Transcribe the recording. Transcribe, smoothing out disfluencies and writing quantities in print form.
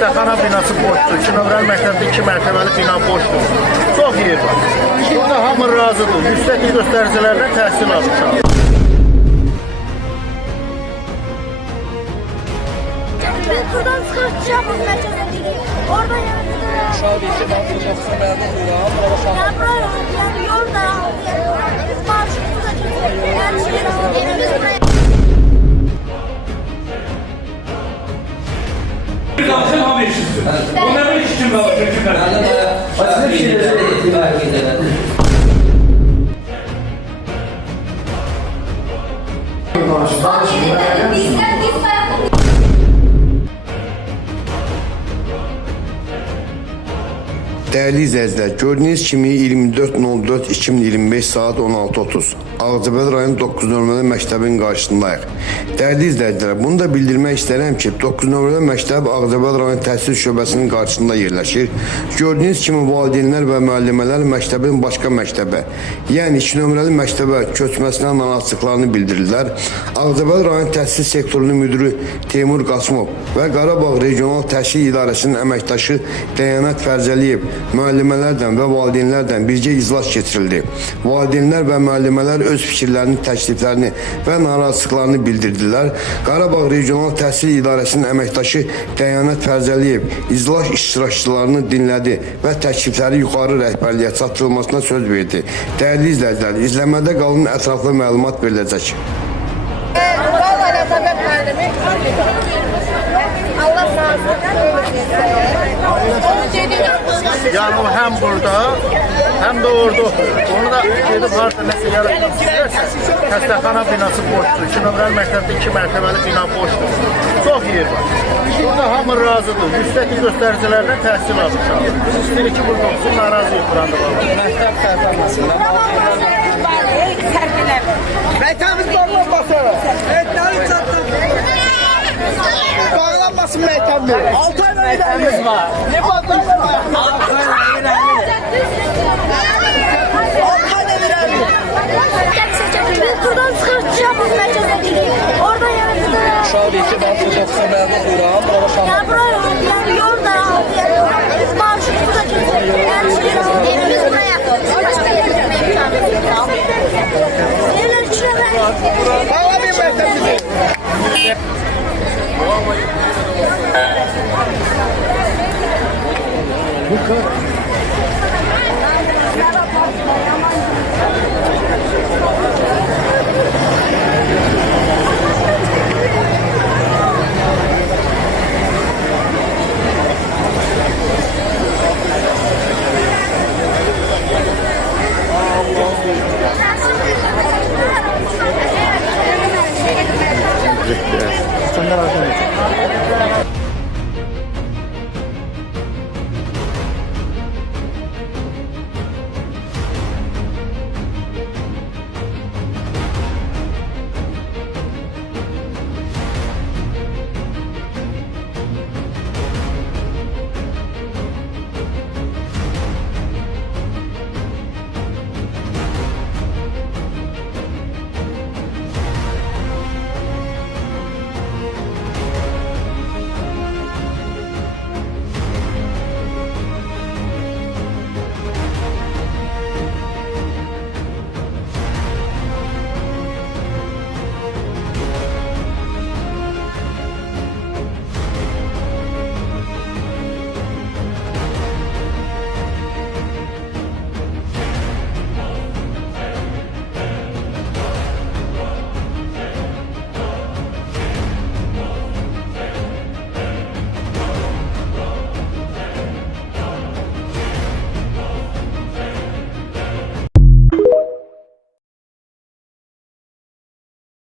Xəstəxana binası boşdur. 2 nömrəli məktəbdə 2 mərtəbəli bina boşdur. Çox yer var. Burada hamı razıdır. Yüksək göstəricilərlə təhsil almışam. Biz buradan çıxacağıq, mərkəzə gidirik. Orada yanımızda... Uşağı bir şey başlayacaqsa mənim buyuram. Yəni, buraya yol da alırıq. Biz marşımızı da götürürük. Hər şey alırıq. Sen hamı eşitsin. Onların eşitsin var. Başka bir şeylere ihtimal edilir. Değerli izleyiciler, gördüğünüz kimi 24.04.2025 saat 16:30 Ağcabədi rayon 9 nömrəli məktəbin qarşısındayıq. Değerli izleyiciler, bunu da bildirmek isterim ki 9 nömrəli məktəb Ağcabədi rayon təhsil şöbəsinin qarşısında yerləşir. Gördüğünüz kimi valideynlər və müəllimələr məktəbin başqa məktəbə, yəni 2 nömrəli məktəbə köçməsinə narazılıqlarını bildirirlər. Ağcabədi rayon təhsil sektorunun müdürü Teymur Qasımov və Qarabağ Regional Təhsil İdarəsinin əməkdaşı Dəyanət Fərzəliyev müəllimələrdən və valideynlərdən birgə iclas keçirildi. Valideynlər və müəllimələr öz fikirlərini, təkliflərini və narazılıqlarını bildirdilər. Qarabağ Regional Təhsil İdarəsinin əməkdaşı Dəyanət Fərzəliyev iclas iştirakçılarını dinlədi və təklifləri yuxarı rəhbərliyə çatdırılmasına söz verdi. Dəyərli izləyicilər, izləmədə qalın, ətraflı məlumat veriləcək. Allah razı Yani o hem burada hem de orada oturuyor. Onu da gedib harca nəsə yaratmaq istəyirsə, xəstəxana binası boşdur. 2 nömrəli məktəbdə 2 mərtəbəli bina boşdur. Çox yer var. Burada hamı razıdır. Yüksək göstəricilərlə təhsil almışam. İstəyir ki, burada olsun, narazıyıq buranda var. Məktəb tərəfəməsində. Məktəbimiz bağlanmasın. Məktəbimiz çatdır. Bağlanmasın məktəbimiz. 6 ay məktəbimiz var. Ne bağlanmasın? 6 ay Biz buradan çıxacağıq, mərkəzə gidirik. Orada yanımızda... Uşağı bir şey başlayacaqsa mənim buyuram. Yəni, buraya